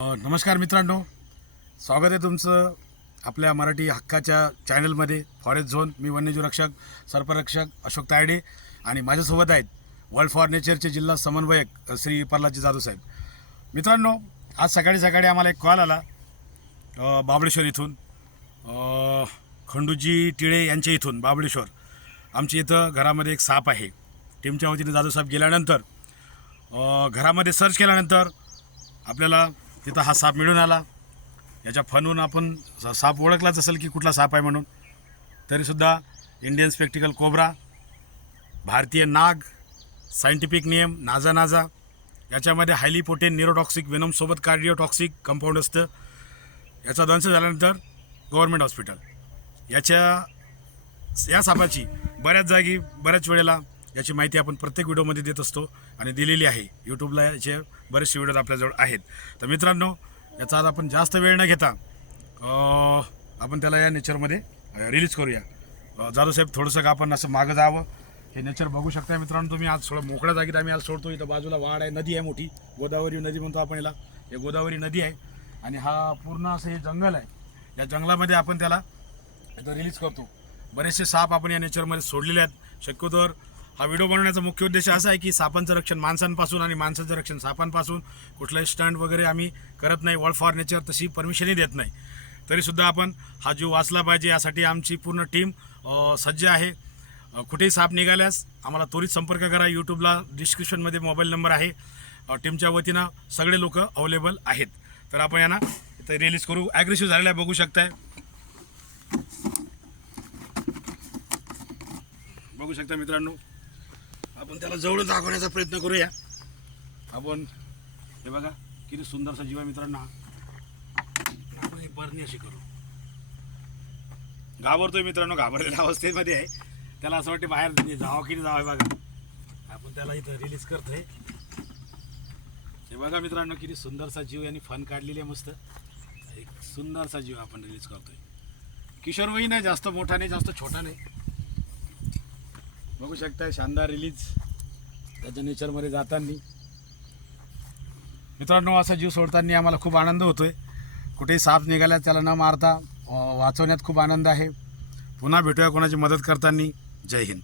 नमस्कार मित्रांनो. स्वागत आहे तुमचं आपल्या मराठी हक्काच्या चॅनलमध्ये. फॉरेस्ट झोन मी वन्यजीव रक्षक सर्परक्षक अशोक तायडे आणि माझ्यासोबत आहेत वर्ल्ड फॉर नेचरचे जिल्हा समन्वयक श्री प्रल्हादजी जाधव साहेब. मित्रांनो आज सकाळी सकाळी आम्हाला एक कॉल आला बाबळेश्वर इथून. खंडूजी टिळे यांच्या इथून बाबळेश्वर. आमच्या इथं घरामध्ये एक साप आहे. टीमच्या वतीने जाधव साहेब गेल्यानंतर घरामध्ये सर्च केल्यानंतर आपल्याला तिथं हा साप मिळून आला. याच्या फनवरून आपण सा- साप ओळखलाच असेल की कुठला साप आहे म्हणून. तरीसुद्धा इंडियन स्पेक्टिकल कोब्रा भारतीय नाग सायंटिफिक नियम नाजा नाजा याच्यामध्ये हायली पोटेन न्यूरोटॉक्सिक वेनमसोबत कार्डिओटॉक्सिक कंपाऊंड असतं. याचा दंश झाल्यानंतर गव्हर्मेंट हॉस्पिटल याच्या या सापाची बऱ्याच जागी बऱ्याच वेळेला याची माहिती आपण प्रत्येक व्हिडिओमध्ये देत असतो आणि दिलेली आहे. यूट्यूबला याचे बरेचसे व्हिडिओ आपल्याजवळ आहेत. तर मित्रांनो याचा आज आपण जास्त वेळ न घेता आपण त्याला या नेचरमध्ये रिलीज करूया. अं, साहेब थोडंसं का आपण असं मागं जावं? हे नेचर बघू शकता मित्रांनो तुम्ही. आज थोडं मोकळ्या जागेत आम्ही आज सोडतो. इथं बाजूला वाड आहे नदी आहे मोठी. गोदावरी नदी म्हणतो आपण याला. हे गोदावरी नदी आहे आणि हा पूर्ण असं हे जंगल आहे. या जंगलामध्ये आपण त्याला इथं रिलीज करतो. बरेचसे साप आपण या नेचरमध्ये सोडलेले आहेत. शक्यतोवर हा व्हिडिओ बनवण्याचा मुख्य उद्देश असा आहे की सापांचं रक्षण माणसांपासून आणि माणसाचं रक्षण सापांपासून. कुठलाही स्टंट वगैरे आम्ही करत नाही वर्ल्ड फॉर नेचर तशी परमिशनही देत नाही. तरीसुद्धा आपण हा जीव वाचला पाहिजे यासाठी आमची पूर्ण टीम सज्ज आहे. कुठेही साप निघाल्यास आम्हाला त्वरित संपर्क करा. यूट्यूबला डिस्क्रिप्शनमध्ये मोबाईल नंबर आहे. टीमच्या वतीनं सगळे लोक अवेलेबल आहेत. तर आपण यांना इथं रिलीज करू. ॲग्रेसिव्ह झालेला आहे बघू शकताय. बघू शकता मित्रांनो. आपण त्याला जवळ दाखवण्याचा प्रयत्न करूया. आपण हे बघा किती सुंदरसा जीव आहे मित्रांनो आपण ही बरणी अशी करू. घाबरतोय मित्रांनो घाबरलेल्या अवस्थेमध्ये आहे. त्याला असं वाटते बाहेर म्हणजे जावं की नाही जावं बघा. आपण त्याला इथं रिलीज करतोय. हे बघा मित्रांनो किती सुंदरसा जीव यांनी फन काढलेली आहे मस्त. एक सुंदरसा जीव आपण रिलीज करतोय. किशोरवयी नाही जास्त मोठा नाही जास्त छोटा नाही. बघू शकता शानदार रिलीज त्याच्या नेचरमध्ये जाताना. मित्रांनो असा जीव सोडताना आम्हाला खूप आनंद होतोय. कुठेही साप निघाल्या त्याला न मारता वाचवण्यात खूप आनंद आहे. पुन्हा भेटूया कोणाची मदत करताना. जय हिंद.